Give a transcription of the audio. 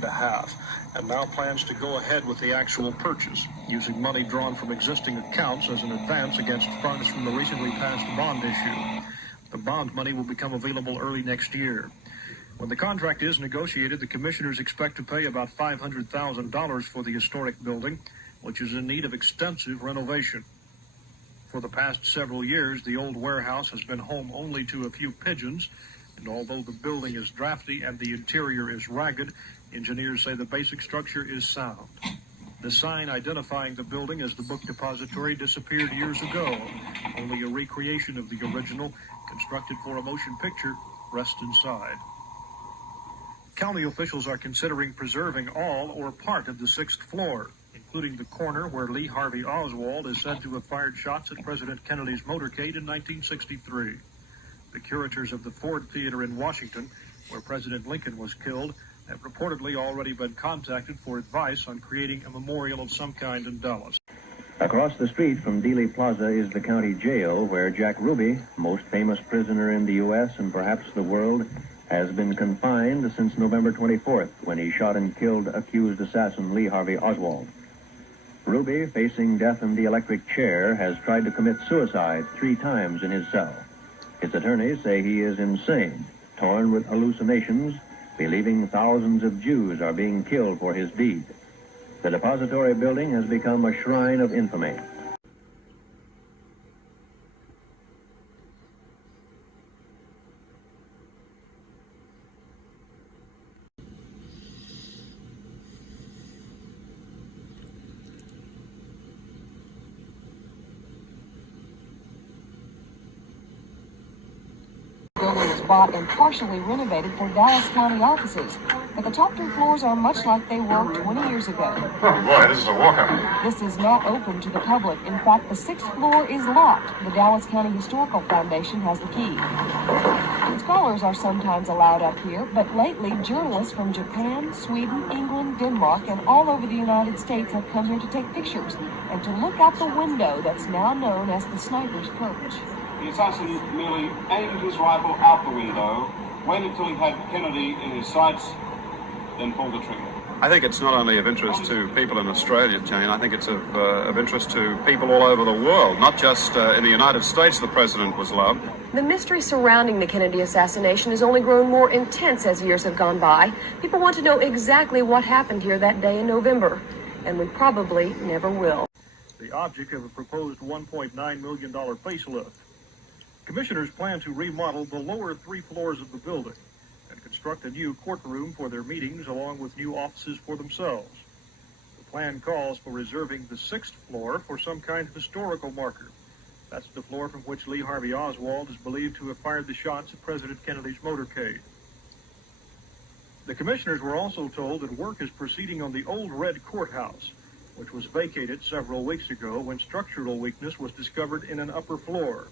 behalf, and now plans to go ahead with the actual purchase, using money drawn from existing accounts as an advance against funds from the recently passed bond issue. The bond money will become available early next year. When the contract is negotiated, the commissioners expect to pay about $500,000 for the historic building, which is in need of extensive renovation. For the past several years, the old warehouse has been home only to a few pigeons, and although the building is drafty and the interior is ragged, engineers say the basic structure is sound. The sign identifying the building as the book depository disappeared years ago. Only a recreation of the original, constructed for a motion picture, rests inside. County officials are considering preserving all or part of the 6th floor, including the corner where Lee Harvey Oswald is said to have fired shots at President Kennedy's motorcade in 1963. The curators of the Ford Theater in Washington, where President Lincoln was killed, have reportedly already been contacted for advice on creating a memorial of some kind in Dallas. Across the street from Dealey Plaza is the county jail where Jack Ruby, most famous prisoner in the U.S. and perhaps the world, has been confined since November 24th, when he shot and killed accused assassin Lee Harvey Oswald. Ruby, facing death in the electric chair, has tried to commit suicide 3 times in his cell. His attorneys say he is insane, torn with hallucinations, believing thousands of Jews are being killed for his deed. The depository building has become a shrine of infamy. The building was bought and partially renovated for Dallas County offices, but the top 2 floors are much like they were 20 years ago. Oh boy, this is a walkout. This is not open to the public. In fact, the 6th floor is locked. The Dallas County Historical Foundation has the key. Scholars are sometimes allowed up here, but lately journalists from Japan, Sweden, England, Denmark, and all over the United States have come here to take pictures and to look out the window that's now known as the Sniper's Perch. The assassin merely aimed his rifle out the window, waited till he had Kennedy in his sights, then pulled the trigger. I think it's not only of interest to people in Australia, Jane, I think it's of interest to people all over the world, not just in the United States the president was loved. The mystery surrounding the Kennedy assassination has only grown more intense as years have gone by. People want to know exactly what happened here that day in November, and we probably never will. The object of a proposed $1.9 million facelift. Commissioners plan to remodel the lower 3 floors of the building and construct a new courtroom for their meetings along with new offices for themselves. The plan calls for reserving the 6th floor for some kind of historical marker. That's the floor from which Lee Harvey Oswald is believed to have fired the shots at President Kennedy's motorcade. The commissioners were also told that work is proceeding on the old red courthouse, which was vacated several weeks ago when structural weakness was discovered in an upper floor.